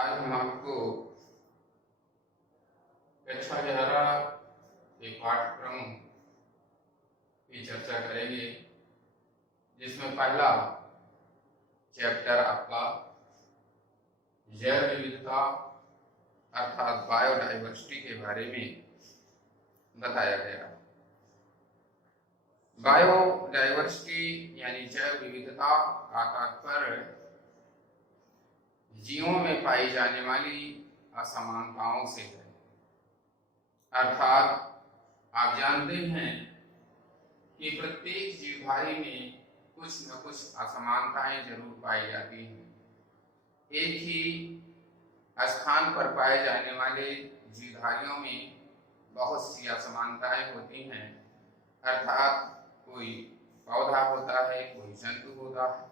आज हम आपको कक्षा 11 के पाठ्यक्रम की चर्चा करेंगे, जिसमें पहला चैप्टर आपका जैव विविधता अर्थात बायोडाइवर्सिटी के बारे में बताया गया। बायोडाइवर्सिटी यानी जैव विविधता का तात्पर्य जीवों में पाई जाने वाली असमानताओं से है। अर्थात आप जानते हैं कि प्रत्येक जीवधारी में कुछ न कुछ असमानताएं जरूर पाई जाती हैं। एक ही स्थान पर पाए जाने वाले जीवधारियों में बहुत सी असमानताएं होती हैं। अर्थात कोई पौधा होता है, कोई जंतु होता है।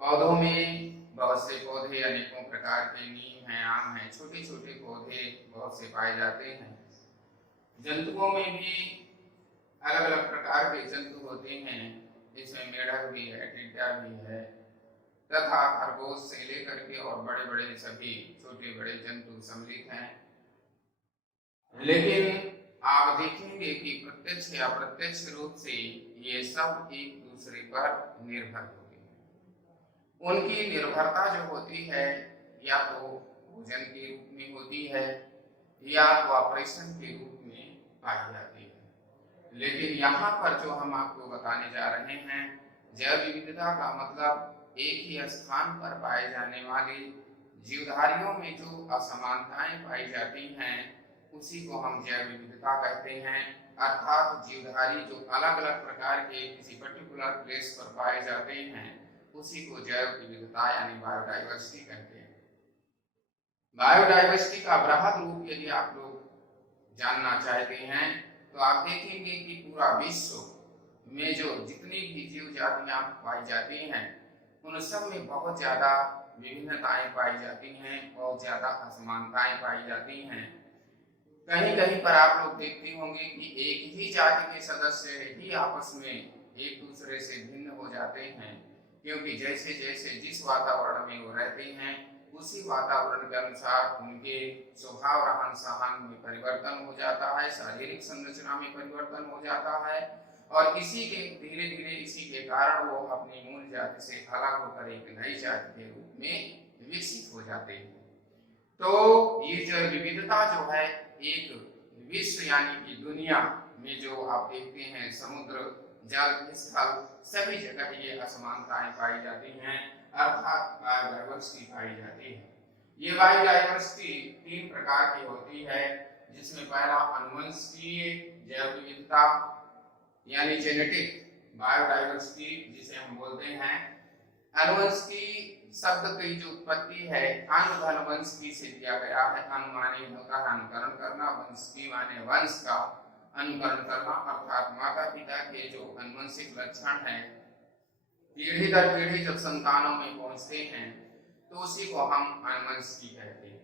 पौधों में बहुत से पौधे अनेकों प्रकार के, नीम है, आम है, छोटे छोटे पौधे बहुत से पाए जाते हैं। जंतुओं में भी अलग अलग प्रकार के जंतु होते हैं। इसमें मेढक भी है, टिड्डा भी है तथा खरगोश से लेकर के और बड़े बड़े सभी छोटे बड़े जंतु सम्मिलित हैं। लेकिन आप देखेंगे कि प्रत्यक्ष या अप्रत्यक्ष रूप से ये सब एक दूसरे पर निर्भर होते हैं। उनकी निर्भरता जो होती है या तो भोजन के रूप में होती है या तो ऑपरेशन के रूप में पाई जाती है। लेकिन यहाँ पर जो हम आपको बताने जा रहे हैं, जैव विविधता का मतलब एक ही स्थान पर पाए जाने वाली जीवधारियों में जो असमानताएं पाई जाती हैं उसी को हम जैव विविधता कहते हैं। अर्थात जीवधारी जो अलग अलग प्रकार के किसी पर्टिकुलर प्लेस पर पाए जाते हैं उसी को जैव विविधता यानी बायोडाइवर्सिटी कहते हैं। बायोडाइवर्सिटी का बृहद रूप यदि आप लोग जानना चाहते हैं तो आप देखेंगे कि पूरा विश्व में जो जितनी भी जीव जातियां पाई जाती हैं उन सब में बहुत ज्यादा विभिन्नताएं पाई जाती हैं, बहुत ज्यादा असमानताएं पाई जाती हैं। कहीं कहीं पर आप लोग देखते होंगे कि एक ही जाति के सदस्य ही आपस में एक दूसरे से भिन्न हो जाते हैं, क्योंकि जैसे जैसे जिस वातावरण में वो रहते हैं उसी वातावरण के अनुसार उनके स्वभाव रहन सहन में परिवर्तन हो जाता है, शारीरिक संरचना में परिवर्तन हो जाता है और इसी के धीरे धीरे इसी के कारण वो अपनी मूल जाति से अलग होकर एक नई जाति के रूप में विकसित हो जाते हैं। तो ये जो विविधता जो है एक विश्व यानी कि दुनिया में जो आप देखते हैं समुद्र, जल, स्थल सभी जगह ये असमानताएं पाई जाती हैं, अर्थात बायोडाइवर्सिटी पाई जाती है। ये बायोडाइवर्सिटी 3 प्रकार की होती है, जिसमें पहला अनुवंशिकीय जैव विविधता यानी जेनेटिक बायोडाइवर्सिटी जिसे हम बोलते हैं। अनुवंशिकी शब्द की जो उत्पत्ति है अनुधन वंशिकी से दिया गया है। अनु माने होता है अनुकरण करना, वंशिकी माने वंश का अनुकरण करना, अर्थात माता पिता के जो अनुवंशिक लक्षण है पीढ़ी दर पीढ़ी जब संतानों में पहुंचते हैं तो उसी को हम अनुवंशिकी कहते हैं।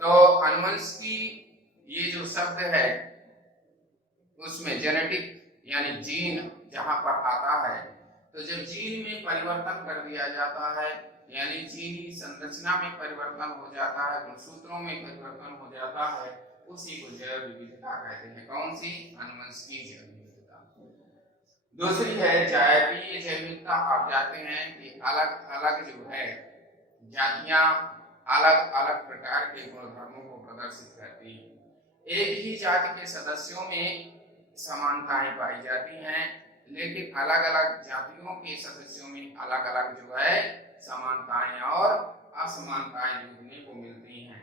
तो अनुवंशिकी ये जो शब्द है उसमें जेनेटिक यानी जीन जहां पर आता है, तो जब जीन में परिवर्तन कर दिया जाता है यानी जीनी संरचना में परिवर्तन हो जाता है, गुणसूत्रों में परिवर्तन हो जाता है, उसी को जैव विविधता कहते हैं। कौन सी? अनुवंशिकी जैव विविधता। दूसरी है जातीय जैव विविधता। आप जानते हैं कि अलग अलग जो है जातियां अलग अलग प्रकार के गुणधर्मों को प्रदर्शित करती हैं। एक ही जाति के सदस्यों में समानताएं पाई जाती हैं, लेकिन अलग अलग जातियों के सदस्यों में अलग अलग जो है समानताएं और असमानताएं देखने को मिलती हैं।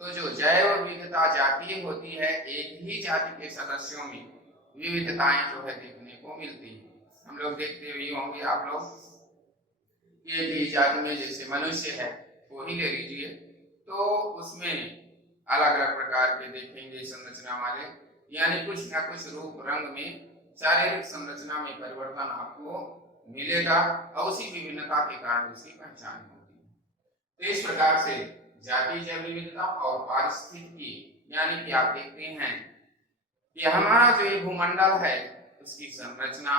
तो जो जैव विविधता जातीय होती है, एक ही जाति के सदस्यों में विविधताएं जो है देखने को मिलती है। हम लोग देखते हुए होंगे आप लोग एक ही जाति में जैसे मनुष्य है वो ही ले लीजिए, तो उसमें अलग अलग प्रकार के देखेंगे संरचना वाले, यानी कुछ न कुछ रूप रंग में शारीरिक संरचना में परिवर्तन आपको मिलेगा और उसी विभिन्नता के कारण उसकी पहचान होगी। तो इस प्रकार से जातीय जैव विविधता और पारिस्थितिकी यानी कि आप देखते हैं कि हमारा जो ये भूमंडल है उसकी संरचना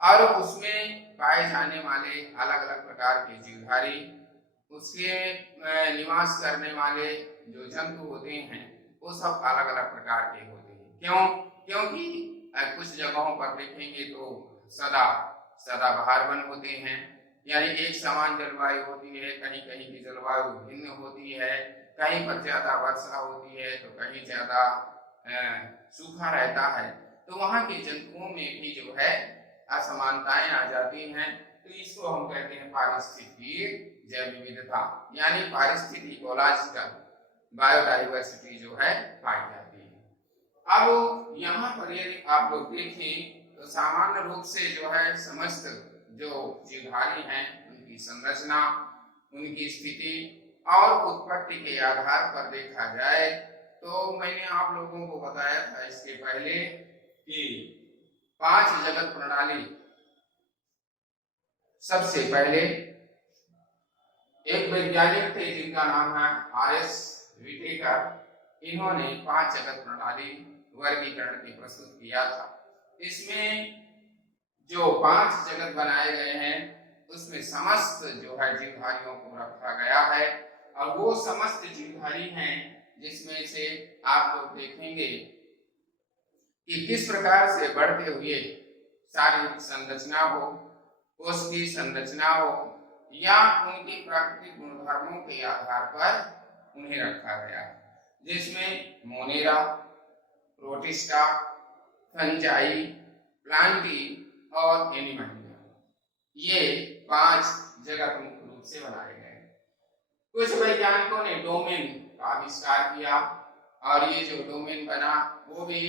और उसमें पाए जाने वाले अलग अलग प्रकार के जीवधारी उसके निवास करने वाले जो जंतु होते हैं वो सब अलग अलग प्रकार के होते हैं। क्यों? क्योंकि कुछ जगहों पर देखेंगे तो सदाबहार वन होते हैं, यानी एक समान जलवायु होती है। कहीं कहीं की जलवायु भिन्न होती है, कहीं पर ज्यादा वर्षा होती है तो कहीं ज्यादा सूखा रहता है। तो वहाँ के जंतुओं में भी जो है असमानताएं आ जाती हैं। तो इसको हम कहते हैं पारिस्थितिकीय जैव विविधता, यानी पारिस्थितिकी इकोलॉजिकल बायोडाइवर्सिटी जो है पाई जाती है। अब यहाँ पर यदि आप लोग देखें तो सामान्य रूप से जो है समस्त जो जीवधारी हैं उनकी संरचना, उनकी स्थिति और उत्पत्ति के आधार पर देखा जाए तो मैंने आप लोगों को बताया था इसके पहले कि 5 जगत प्रणाली। सबसे पहले एक वैज्ञानिक थे जिनका नाम है आर.एस. विटेकर। इन्होंने 5 जगत प्रणाली वर्गीकरण की प्रस्तुत किया था। इसमें जो 5 जगत बनाए गए हैं उसमें समस्त जो है जीवधारियों को रखा गया है, और वो समस्त जीवधारी हैं जिसमें से आप लोग देखेंगे कि किस प्रकार से बढ़ते हुए शारीरिक संरचना हो, कोशिकीय संरचना हो, या उनके प्राकृतिक गुणधर्मों के आधार पर उन्हें रखा गया है, जिसमें मोनेरा, प्रोटिस्टा, फंजाई, प्लांटी और एनिमलिया, ये 5 जगत मुख्य रूप से बनाए गए। कुछ वैज्ञानिकों ने डोमेन का आविष्कार किया, और ये जो डोमेन बना वो भी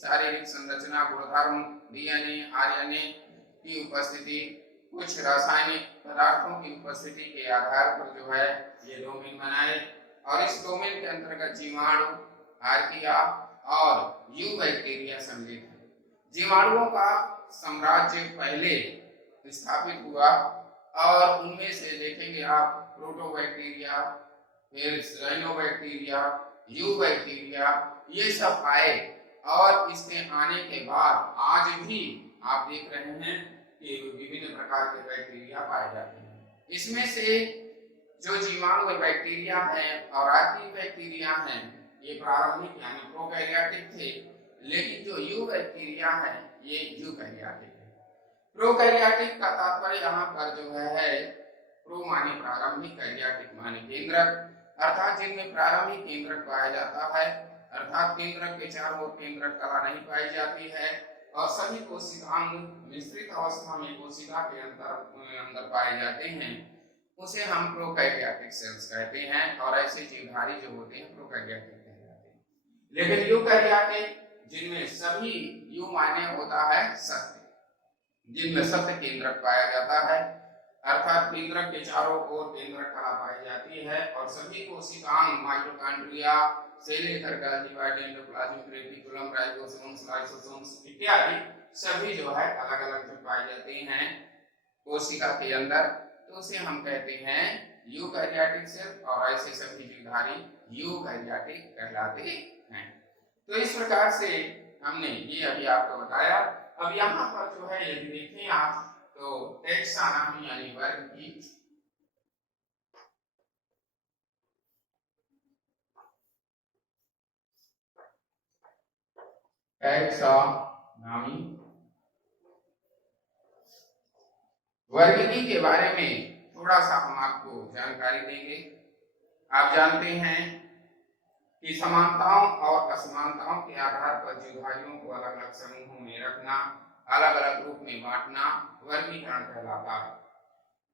शारीरिक संरचना, गुणधर्म, डीएनए, आरएनए की उपस्थिति, कुछ रासायनिक पदार्थों की उपस्थिति के आधार पर जो है ये डोमेन बनाए। और इस डोमेन के अंतर्गत जीवाणु, आर्किया और यूबैक्टीरिया सम्मिलित है। जीवाणुओं का साम्राज्य पहले स्थापित हुआ, और उनमें से देखेंगे आप प्रोटोबैक्टीरिया, फिर साइनोबैक्टीरिया, यूबैक्टीरिया, ये सब आए। और इसके आने के बाद आज भी आप देख रहे हैं कि विभिन्न प्रकार के बैक्टीरिया पाए जाते हैं। इसमें से जो जीवाणु बैक्टीरिया हैं और आर्किया बैक्टीरिया हैं ये प्रारंभिक यानी प्रोकैरियोटिक थे, लेकिन जो यूबैक्टीरिया है ये यूकैरियोटिक है। प्रोकैरियोटिक का तात्पर्य यहाँ पर जो है प्रो माने प्रारंभिक, कैरियोटिक माने केंद्रक, अर्थात जिनमें प्रारंभिक केंद्रक पाया जाता है, अर्थात केंद्रक के चारों ओर केंद्रक कला नहीं पाई जाती है, और सभी कोशिकांग मिश्रित अवस्था में कोशिका के अंदर पाए जाते हैं, उसे हम प्रोकैरियोटिक सेल्स कहते हैं। और ऐसे जीवधारी जो होते हैं प्रोकैरियोटिक कहलाते हैं। लेकिन यूकैरियोटिक जिनमें सभी यू माने होता है सत्य, जिनमें सत्य केंद्रक पाया जाता है, अर्थात केंद्रक के चारों ओर केंद्रक कला पाई जाती है, और सभी कोशिकांग माइटोकॉन्ड्रिया से लेकर Golgi, endoplasmic reticulum, ribosomes, lysosomes इत्यादि सभी जो है अलग अलग जब पाए जाते हैं कोशिका के अंदर, तो उसे हम कहते हैं यूकैरियोटिक सेल, और ऐसे सभी जीवधारी यूकैरियोटिक कहलाते हैं। तो इस प्रकार से हमने ये अभी आपको बताया। अब यहाँ पर जो है यदि देखें आप तो टैक्सोनॉमी यानी वर्ग की टैक्सोनॉमी वर्गीकरण के बारे में थोड़ा सा हम आपको जानकारी देंगे। आप जानते हैं कि समानताओं और असमानताओं के आधार पर जीवधारियों को अलग अलग समूहों में रखना, अलग अलग रूप में बांटना वर्गीकरण कहलाता है।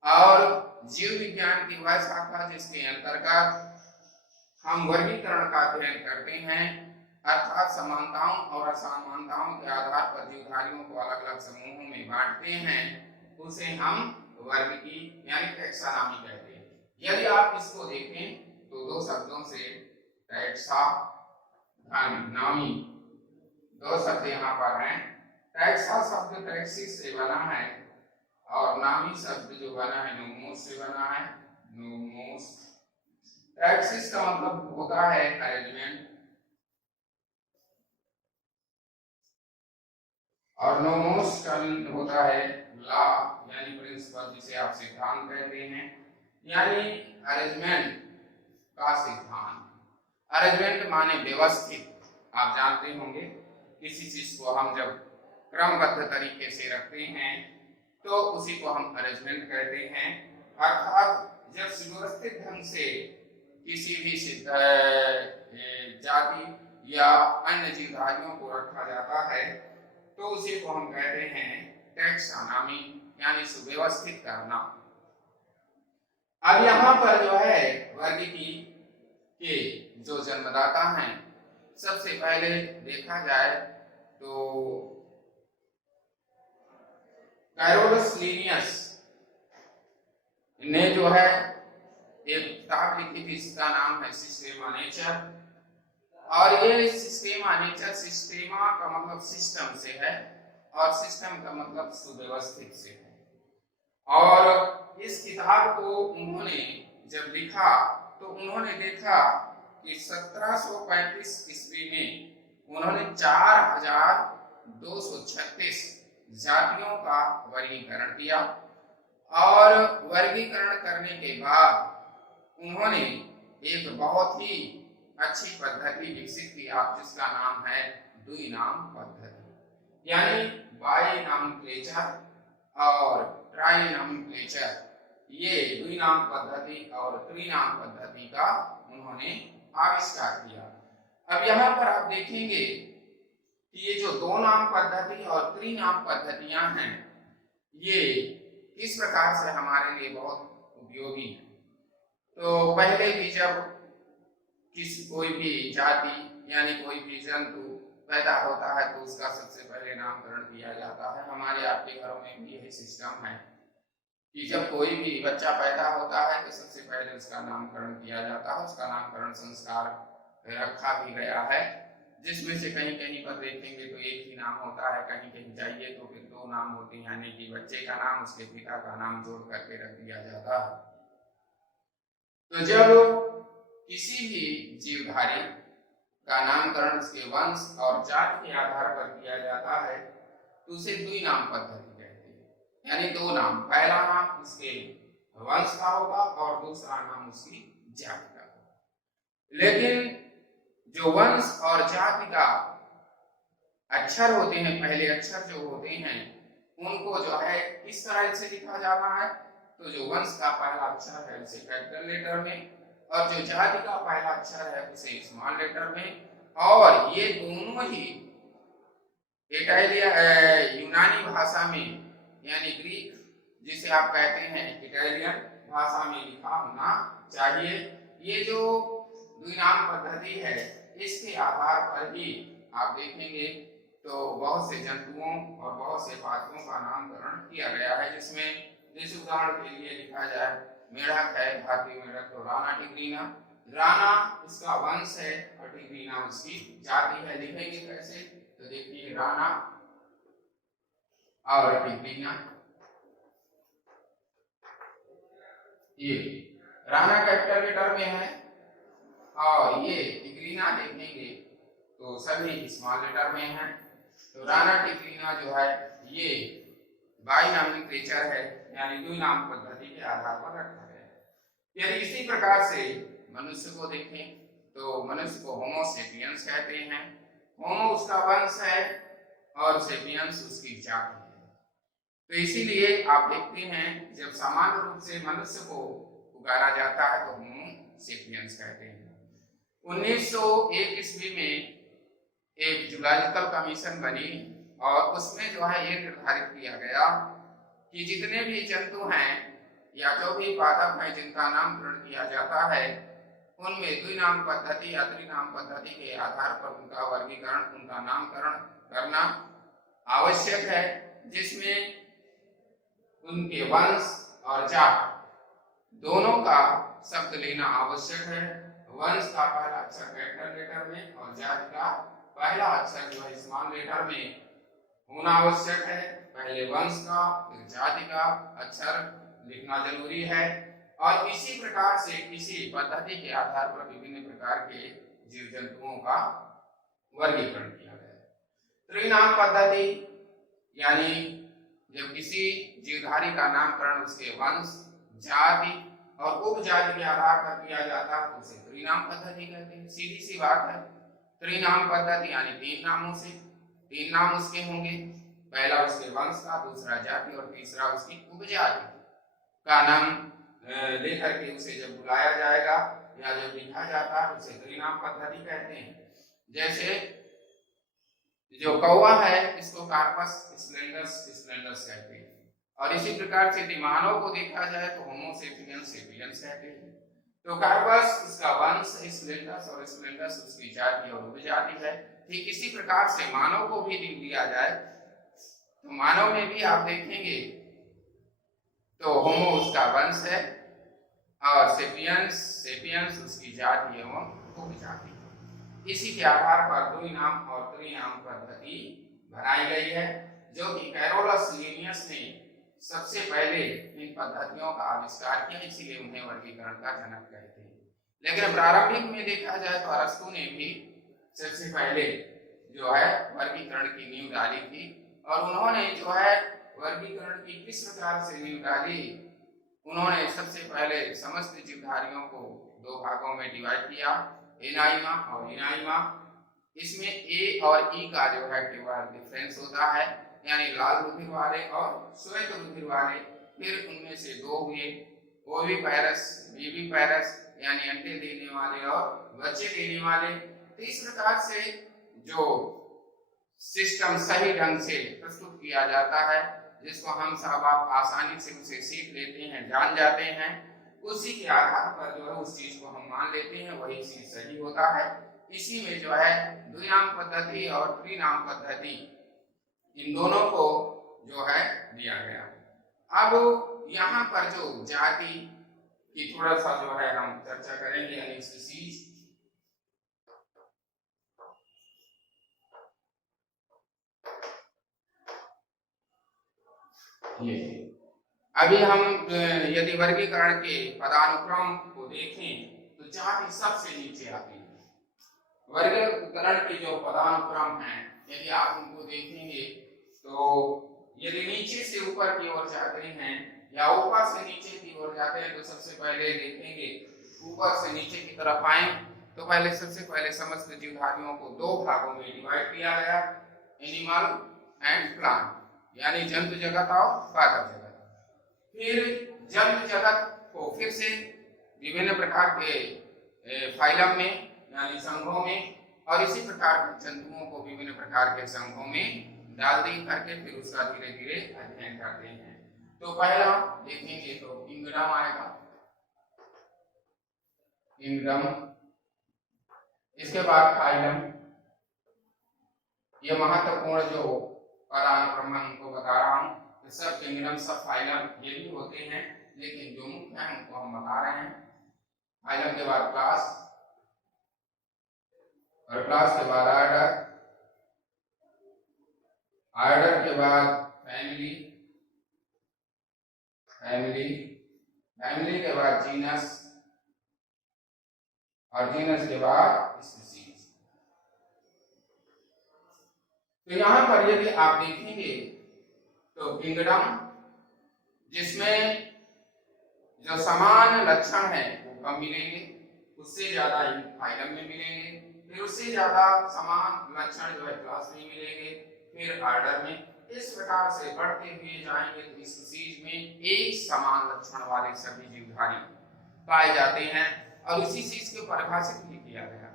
और जीव विज्ञान की वह शाखा जिसके अंतर्गत हम वर्गीकरण का अध्ययन करते हैं, अर्थात समानताओं और असमानताओं के आधार पर जीवधारियों को अलग अलग समूहों में बांटते हैं, उसे हम वर्गीकरण यानी टैक्सोनॉमी कहते हैं। यदि आप इसको देखें तो दो शब्दों से टैक्सोनॉमी, दो शब्द यहाँ पर हैं। टैक्सा शब्द टैक्सिस से बना है, और नामी शब्द जो बना है नोमोस से बना है, नोमोस। टैक्सिस का मतलब होता है अरेंजमेंट, और नोमोस का होता है लॉ यानी प्रिंसिपल, जिसे आप सिद्धांत कहते हैं। यानी अरेंजमेंट का सिद्धांत। अरेंजमेंट माने व्यवस्थित। आप जानते होंगे किसी चीज को हम जब क्रमबद्ध तरीके से रखते हैं तो उसी को हम अरेंजमेंट कहते हैं। अर्थात जब सुव्यवस्थित ढंग से किसी भी जाति या अन्य जीवधारियों को रखा जाता है तो उसी को हम कहते हैं टैक्सोनॉमी, यानी सुव्यवस्थित करना। अब यहाँ पर जो है वर्गीकी के जो जन्मदाता हैं, सबसे पहले देखा जाए तो कैरोलस लिनियस ने जो है एक किताब लिखी थी, इसका नाम है सिस्टेमा नेचर। और ये सिस्टेमा नेचर, सिस्टेमा का मतलब सिस्टम से है और सिस्टम का मतलब सुव्यवस्थित से है। और इस किताब को उन्होंने जब लिखा तो उन्होंने देखा कि 1735 ईस्वी में उन्होंने 4236 जातियों का वर्गीकरण किया। और वर्गीकरण करने के बाद उन्होंने एक बहुत ही अच्छी पद्धति विकसित किया जिसका नाम है द्विनाम पद्धति, यानी बाइनॉमिनक्लेचर और ट्राइनॉमिनक्लेचर। ये द्विनाम पद्धति और त्रिनाम पद्धति का उन्होंने आविष्कार किया। अब यहाँ पर आप देखेंगे कि ये जो दो नाम पद्धति और त्रिनाम पद्धतियां हैं, ये किस प्रकार से हमारे लिए बहुत उपयोगी है। तो पहले भी जब कोई भी जाति यानी कोई भी जंतु पैदा होता है तो उसका सबसे पहले नामकरण किया जाता है। हमारे आपके घरों में भी यही सिस्टम है कि जब कोई भी बच्चा पैदा होता है तो सबसे पहले उसका नामकरण किया जाता है। उसका नामकरण संस्कार रखा भी गया है, जिसमें से कहीं कहीं पर देखेंगे तो एक ही नाम होता है, कहीं कहीं जाइए तो फिर दो नाम होते हैं, यानी कि बच्चे का नाम उसके पिता का नाम जोड़ करके रख दिया जाता है। तो जब किसी भी जीवधारी का नामकरण उसके वंश और जाति के आधार पर किया जाता है तो उसे द्विनाम पद्धति कहते हैं, यानी दो नाम, पहला नाम उसके वंश का होगा और दूसरा नाम उसकी जाति का होगा। लेकिन जो वंश और जाति का अक्षर होते हैं, पहले अक्षर जो होते हैं, उनको जो है किस तरह से लिखा जाना है, तो जो वंश का पहला अक्षर है उसे कैपिटल लेटर में और जो जाति का पहला अक्षर है उसे स्मॉल लेटर में। और ये दोनों ही यूनानी भाषा में यानी ग्रीक जिसे आप कहते हैं इटालियन भाषा में लिखा होना चाहिए। ये जो द्विनाम पद्धति है इसके आधार पर ही आप देखेंगे तो बहुत से जंतुओं और बहुत से पादपों का नामकरण किया गया है, जिसमें जैसे उदाहरण के लिए लिखा जाए मेढक है, भारतीय मेढक, तो राना टिग्रीना, राना उसका वंश है और टिग्रीना उसकी जाति है। लिखेंगे कैसे, तो देखिए राना और टिग्रीना, ये राना कैपिटल लेटर में है और ये टिग्रीना देखेंगे तो सभी स्मॉल लेटर में है। तो राना टिग्रीना जो है ये बाइनॉमिनक्लेचर है, यानी द्विनाम पद्धति के आधार पर रखा गया है। यदि इसी प्रकार से मनुष्य को देखें तो मनुष्य को होमो सेपियंस कहते हैं। होमो उसका वंश है और सेपियंस उसकी जाति है। तो इसीलिए आप देखते हैं जब सामान्य रूप से मनुष्य को पुकारा जाता है तो होमो सेपियंस कहते हैं। 1901 ईस्वी में एक जूलॉजिकल कमीशन बनी और उसमें जो है ये निर्धारित किया गया कि जितने भी जंतु हैं या जो भी पादप हैं जिनका नामकरण किया जाता है उनमें द्विनाम पद्धति या त्रिनाम पद्धति के आधार पर उनका वर्गीकरण, उनका नामकरण करना आवश्यक है, जिसमें उनके वंश और जाति दोनों का शब्द लेना आवश्यक है। वंश का पहला अक्षर कैपिटल लेटर में और जाति का पहला अक्षर जो है स्मॉल लेटर में होना आवश्यक है। पहले वंश का फिर जाति का अक्षर लिखना जरूरी है। और इसी प्रकार से किसी पद्धति के आधार पर विभिन्न प्रकार के जीव जंतुओं का वर्गीकरण किया गया। त्रिनाम पद्धति यानी जब किसी जीवधारी का नामकरण उसके वंश, जाति और उपजाति के आधार पर किया जाता है तो उसे त्रिनाम पद्धति कहते हैं। सीधी सी बात है, त्रिनाम पद्धति यानी तीन नामों से, तीन नाम उसके होंगे, पहला उसके वंश का, दूसरा जाति और तीसरा उसकी उपजाति का नाम लेकर के उसे जब बुलाया जाएगा या जब लिखा जाता है उसे त्रिनाम पद्धति कहते हैं। जैसे जो कौवा है इसको कार्पस स्प्लेंडस कहते हैं, और इसी प्रकार से यदि मानव को देखा जाए तो होमो सेपियंस कहते हैं। तो कार्पस उसका वंश, स्प्लेंडस और स्प्लेंडस उसकी जाति और उपजाति है। ठीक इसी प्रकार से मानव को भी लिख दिया जाए तो मानव में भी आप देखेंगे तो होमो उसका वंश है और सेपियंस उसकी जाति एवं उपजाति। इसी के आधार पर द्विनाम और त्रिनाम पद्धति बनाई गई है, जो कि कैरोलस लिनियस ने सबसे पहले इन पद्धतियों का आविष्कार किया, इसीलिए उन्हें वर्गीकरण का जनक कहते हैं। लेकिन प्रारंभिक में देखा जाए तो अरस्तु ने भी सबसे पहले जो है वर्गीकरण की नींव डाली थी, और उन्होंने जो है वर्गीकरण की किस प्रकार से नींव डाली, उन्होंने सबसे पहले समस्त जीवधारियों को दो भागों में डिवाइड किया, एनाइमा और इनाइमा। इसमें ए और ई का जो है केवल डिफरेंस होता है, यानी लाल रुधिर वाले और श्वेत रुधिर वाले। फिर उनमें से दो हुए, ओविपैरस विविपैरस यानी अंडे देने वाले और बच्चे देने वाले। तो इस प्रकार से जो सिस्टम सही ढंग से प्रस्तुत किया जाता है, जिसको हम सब आप आसानी से उसे सीख लेते हैं, जान जाते हैं, उसी के आधार पर जो है उस चीज को हम मान लेते हैं, वही चीज सही होता है। इसी में जो है द्विनाम पद्धति और त्रिनाम पद्धति, इन दोनों को जो है दिया गया। अब यहाँ पर जो जाति की थोड़ा सा जो है हम चर्चा करेंगे, यानी स्पीशीज। ये अभी हम यदि वर्गीकरण के पदानुक्रम को देखें तो जाति सबसे नीचे आती है। वर्गीकरण के जो पदानुक्रम हैं, यदि आप उनको देखेंगे तो यदि नीचे से ऊपर की ओर जाते हैं या ऊपर से नीचे की ओर जाते हैं, तो सबसे पहले देखेंगे ऊपर से नीचे की तरफ आए तो पहले सबसे पहले समस्त जीवधारियों को दो भागों में डिवाइड किया गया, एनिमल एंड प्लांट, यानी जंतु जगत और पादप जगत। फिर जंतु जगत को फिर से विभिन्न प्रकार के फाइलम में यानी संघों में, और इसी प्रकार जंतुओं को विभिन्न प्रकार के संघों में डाल दी करके फिर उसका धीरे धीरे अध्ययन करते हैं। तो पहला देखेंगे तो किंगडम आएगा, किंगडम, इसके बाद फाइलम। ये महत्वपूर्ण जो पदानुक्रम उनको बता रहा हूँ, तो सब किंगडम सब फाइलम ये भी होते हैं, लेकिन जो मुख्य है उनको हम बता रहे हैं। फाइलम के बाद क्लास, और क्लास के बाद ऑर्डर, ऑर्डर के बाद फैमिली, फैमिली के बाद जीनस, और जीनस के बाद स्पीशीज। तो यहां पर यदि आप देखेंगे तो किंगडम, जिसमें जो समान लक्षण है वो कम मिलेंगे, उससे ज्यादा फाइलम में मिलेंगे, फिर उससे ज्यादा समान लक्षण जो है क्लास में मिलेंगे, फिर ऑर्डर में। इस प्रकार से बढ़ते हुए जाएंगे तो इस स्पीशीज में एक समान लक्षण वाले सभी जीवधारी पाए जाते हैं, और उसी चीज को परिभाषित भी किया गया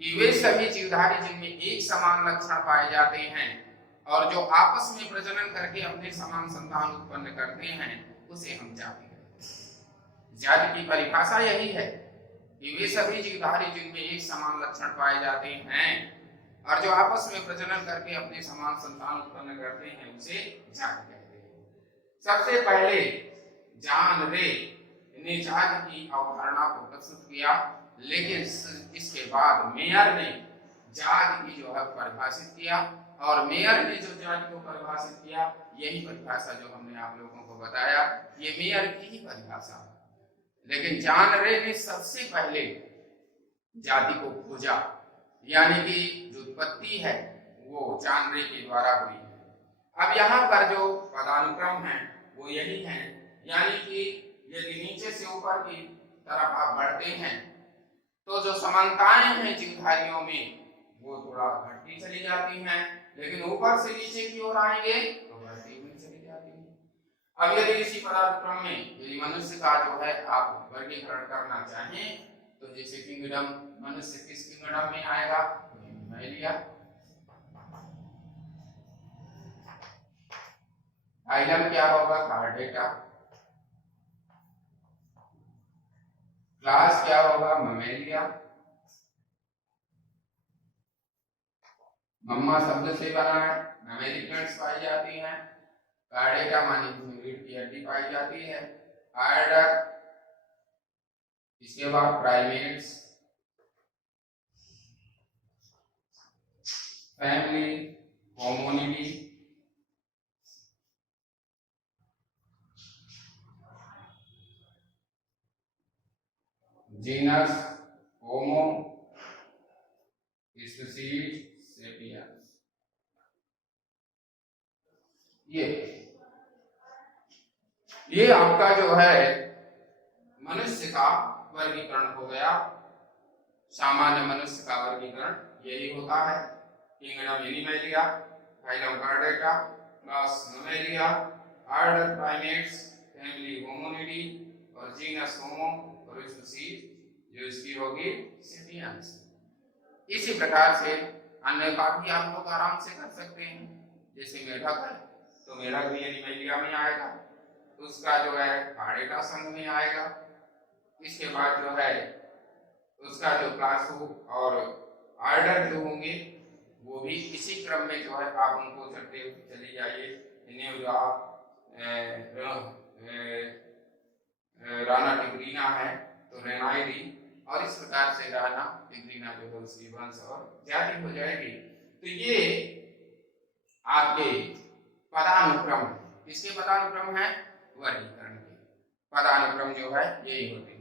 कि वे सभी जीवधारी जिनमें एक समान लक्षण पाए जाते हैं और जो आपस में प्रजनन करके अपने समान संतान उत्पन्न करते हैं, उसे हम जाति कहते हैं। जाति की परिभाषा यही है कि वे सभी जीवधारी जिनमें एक समान लक्षण पाए जाते हैं और जो आपस में प्रजनन करके अपने समान संतान उत्पन्न करते हैं, उसे जाति कहते हैं। सबसे पहले जॉन रे ने जाति की अवधारणा को प्रस्तुत किया, लेकिन इसके बाद मेयर ने जाति की जो है परिभाषित किया, और मेयर ने जो जाति को परिभाषित किया, यही परिभाषा जो हमने आप लोगों को बताया, ये मेयर की ही परिभाषा। लेकिन जॉन रे ने सबसे पहले जाति को खोजा, यानी कि जो उत्पत्ति है वो जॉन रे के द्वारा हुई है। अब यहाँ पर जो पदानुक्रम है वो यही है, यानी कि यदि नीचे ऊपर की तरफ आप बढ़ते हैं तो जो समानताएं हैं जीवधारियों में वो थोड़ा घटती चली जाती हैं, लेकिन ऊपर से नीचे की ओर आएंगे तो बढ़ती हुई चली जाती है। अब यदि इसी पदानुक्रम में यदि मनुष्य का जो है आप वर्गीकरण करना चाहें तो जैसे किंगडम, मनुष्य किस किंगडम में आएगा? मैलिया। फाइलम क्या होगा? कार्डेटा। क्लास क्या होगा? ममेलिया। मम्मा शब्द से बना है, ममेलिक प्लांट्स पाई जाती हैं। कार्डेटा माने जिसमें रीढ़ की हड्डी पाई जाती है। आर्डर, इसके बाद प्राइमेट्स, फैमिली, होमोनिडी, जीनस, होमो, स्पीशीज, सेपियंस। ये आपका जो है मनुष्य का वर्गीकरण हो गया। सामान्य मनुष्य का वर्गीकरण यही होता है। Kingdom animalia, phylum chordata, class mammalia, order primates, family hominidae और जीनस होमो और स्पीशीज जो इसकी होगी सेपियंस। इसी प्रकार से अन्य का भी आप लोग आराम से कर सकते हैं। जैसे मेढक है तो मेढक भी एनिमैलिया में आएगा, उसका जो है कार्डेटा संघ में आएगा। इसके बाद जो है उसका जो क्लास हो और ऑर्डर जो होंगे वो भी इसी क्रम में जो है आप उनको चलते चले जाइए। नेवरा, राना टिग्रीना है तो रेनाइडी, और इस प्रकार से राना टिग्रीना जो है उसकी वंश और जाति हो जाएगी। तो ये आपके पदानुक्रम, किसके पदानुक्रम है? वर्गीकरण के पदानुक्रम जो है यही होते हैं।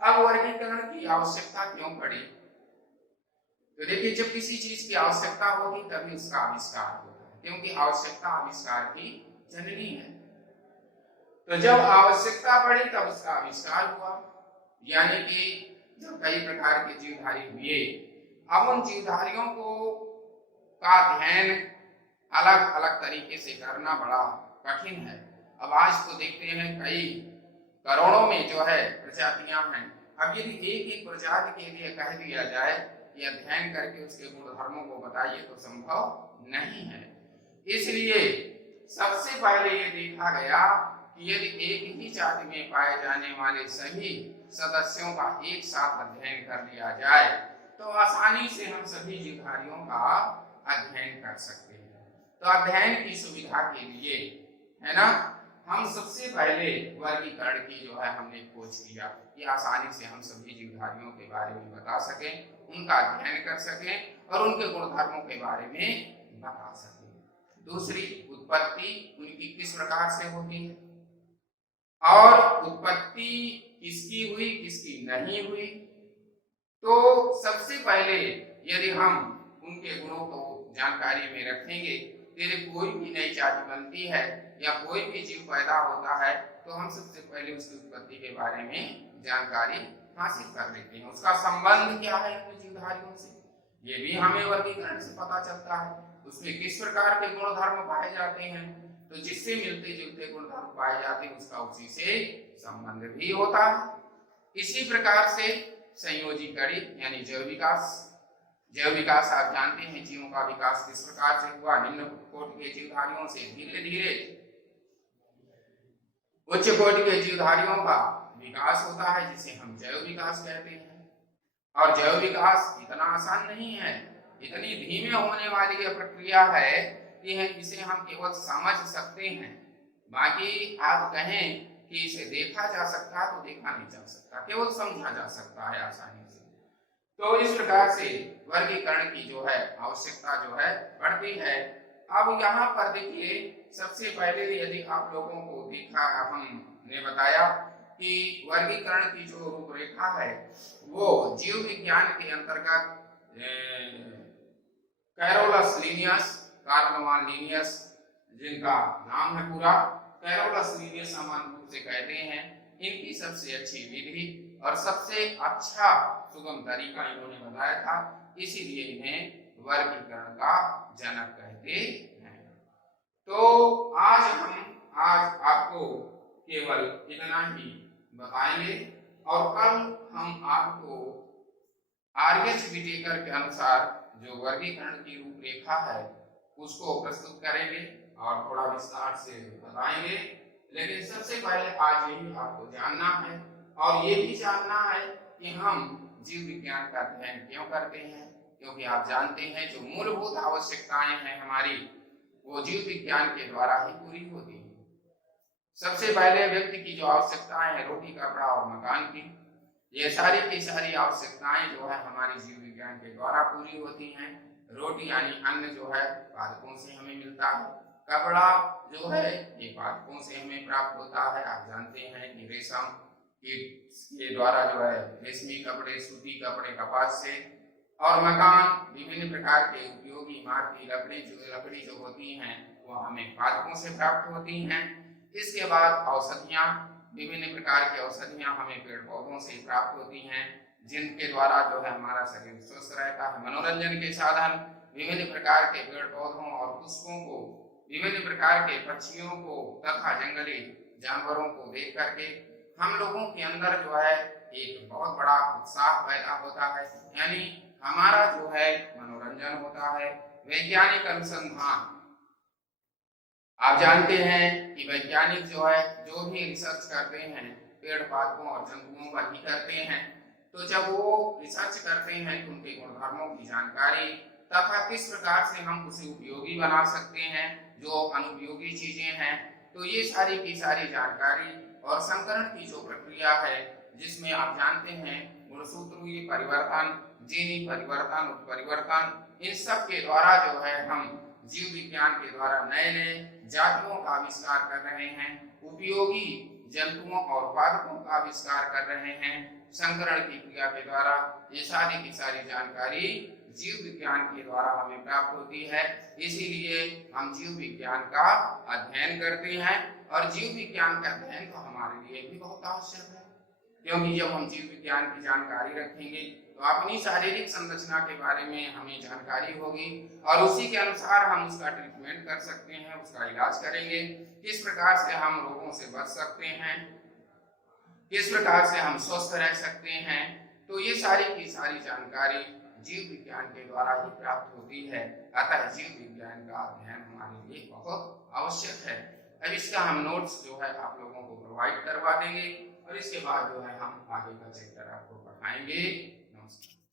अब वर्गीकरण की आवश्यकता क्यों पड़ी? तो देखिए, जब किसी चीज की आवश्यकता होगी तभी उसका आविष्कार होता है, क्योंकि आवश्यकता आविष्कार की जननी है। तो जब आवश्यकता पड़ी तब उसका आविष्कार हुआ। यानी कि जब कई प्रकार के जीवधारी हुए, अब उन जीवधारियों को का अध्ययन अलग अलग तरीके से करना बड़ा कठिन है। अब आज तो देखते हैं कई करोड़ों में जो है प्रजातियां हैं। अब यदि एक एक प्रजाति के लिए कह दिया जाए कि अध्ययन करके उसके गुणधर्मों को बताइए तो संभव नहीं है। इसलिए सबसे पहले ये देखा गया कि यदि एक ही जाति में पाए जाने वाले सभी सदस्यों का एक साथ अध्ययन कर लिया जाए तो आसानी से हम सभी जीवधारियों का अध्ययन कर सकते हैं। तो अध्ययन की सुविधा के लिए, है ना, हम सबसे पहले वर्गीकरण की जो है हमने खोज किया कि आसानी से हम सभी जीवधारियों के बारे में बता सकें, उनका अध्ययन कर सकें और उनके गुणधर्मों के बारे में बता सकें। दूसरी, उत्पत्ति उनकी किस प्रकार से होती है और उत्पत्ति किसकी हुई किसकी नहीं हुई। तो सबसे पहले यदि हम उनके गुणों को जानकारी में रखेंगे, यदि कोई भी नई जाति बनती है या कोई भी जीव पैदा होता है तो हम सबसे पहले उसकी उत्पत्ति के बारे में जानकारी हासिल कर लेते हैं। उसका संबंध क्या है इन जीवधारियों से, ये भी हमें वर्गीकरण से पता चलता है। उसमें किस प्रकार के गुणधर्म पाए जाते हैं, तो जिससे मिलते जुलते गुणधर्म पाए जाते हैं उसका उसी से संबंध भी होता है। इसी प्रकार से संयोजी कड़ी यानी जैव विकास। जैव विकास आप जानते हैं जीवों का विकास किस प्रकार से हुआ। निम्न कोटि के जीवधारियों से धीरे धीरे उच्च कोटि के जीवधारियों का विकास होता है जिसे हम जैव विकास कहते हैं। और जैव विकास इतना आसान नहीं है, इतनी धीमे होने वाली यह प्रक्रिया है कि इसे हम केवल समझ सकते हैं। बाकी आप कहें कि इसे देखा जा सकता है तो देखा नहीं जा सकता, केवल समझा जा सकता है आसानी से। तो इस प्रकार से वर्गीकरण की जो है आवश्यकता जो है बढ़ती है। अब यहाँ पर देखिए, सबसे पहले यदि आप लोगों को देखा, हमने बताया कि वर्गीकरण की जो रूपरेखा है वो जीव विज्ञान के अंतर्गत कैरोलस लिनियस, कार्नवान लिनियस जिनका नाम है पूरा, कैरोलस लिनियस सामान्य रूप से कहते हैं, इनकी सबसे अच्छी विधि और सबसे अच्छा सुगम तरीका इन्होंने बताया था, इसीलिए इन्हें वर्गीकरण का जनक कहते हैं। तो आज आपको केवल इतना ही बताएंगे और कल हम आपको आर.एच. विटेकर के अनुसार जो वर्गीकरण की रूपरेखा है उसको प्रस्तुत करेंगे और थोड़ा विस्तार से बताएंगे। लेकिन सबसे पहले आज यही आपको जानना है और ये भी जानना है कि हम जीव विज्ञान का अध्ययन क्यों करते हैं, क्योंकि आप जानते हैं जो मूलभूत आवश्यकताएं हैं हमारी, वो जीव विज्ञान के द्वारा ही पूरी होती है। सबसे पहले व्यक्ति की जो आवश्यकताएं हैं, रोटी, कपड़ा और मकान की, ये सारी की सारी आवश्यकताएं जो है हमारी जीव विज्ञान के द्वारा पूरी होती हैं। रोटी यानी अन्न जो है पादपों से हमें मिलता है, कपड़ा जो है ये पादपों से हमें प्राप्त होता है। आप जानते हैं कि रेशम के द्वारा जो है रेशमी कपड़े, सूती कपड़े कपास से, और मकान विभिन्न प्रकार के उपयोगी इमारती लकड़ी जो होती हैं वो हमें पादपों से प्राप्त होती हैं। इसके बाद औषधियाँ, विभिन्न प्रकार की औषधियाँ हमें पेड़ पौधों से प्राप्त होती हैं, जिनके द्वारा जो है हमारा शरीर स्वस्थ रहता है। मनोरंजन के साधन, विभिन्न प्रकार के पेड़ पौधों और पुष्पों को, विभिन्न प्रकार के पक्षियों को तथा जंगली जानवरों को देख करके हम लोगों के अंदर जो है एक बहुत बड़ा उत्साह पैदा होता है, यानी हमारा जो है मनोरंजन होता है। वैज्ञानिक अनुसंधान, आप जानते हैं कि वैज्ञानिक जो है जो भी रिसर्च करते हैं पेड़ पादपों और जंतुओं पर ही करते हैं, तो जब वो रिसर्च करते हैं तो उनके गुणधर्मों की जानकारी तथा किस प्रकार से हम उसे उपयोगी बना सकते हैं, जो अनुपयोगी चीजें हैं, तो ये सारी की सारी जानकारी और संकरण की जो प्रक्रिया है, जिसमें आप जानते हैं गुणसूत्रीय परिवर्तन, जीनी परिवर्तन, उत्परिवर्तन, इन सब के द्वारा जो है हम जीव विज्ञान के द्वारा नए नए जातियों का आविष्कार कर रहे हैं, उपयोगी जंतुओं और पादपों का आविष्कार कर रहे हैं। संकरण की क्रिया के द्वारा ये सारी की सारी जानकारी जीव विज्ञान के द्वारा हमें प्राप्त होती है। इसीलिए हम जीव विज्ञान का अध्ययन करते हैं और जीव विज्ञान का अध्ययन तो हमारे लिए भी बहुत आवश्यक है, क्योंकि जब हम जीव विज्ञान की जानकारी रखेंगे तो अपनी शारीरिक संरचना के बारे में हमें जानकारी होगी और उसी के अनुसार हम उसका ट्रीटमेंट कर सकते हैं, उसका इलाज करेंगे, किस प्रकार से हम रोगों से बच सकते हैं, किस प्रकार से हम स्वस्थ रह सकते हैं। तो ये सारी की सारी जानकारी जीव विज्ञान के द्वारा ही प्राप्त होती है। अतः जीव विज्ञान का अध्ययन हमारे लिए बहुत आवश्यक है। अब इसका हम नोट्स जो है आप लोगों को प्रोवाइड करवा देंगे और इसके बाद जो है हम आगे का चैप्टर आपको पढ़ाएंगे। नमस्कार।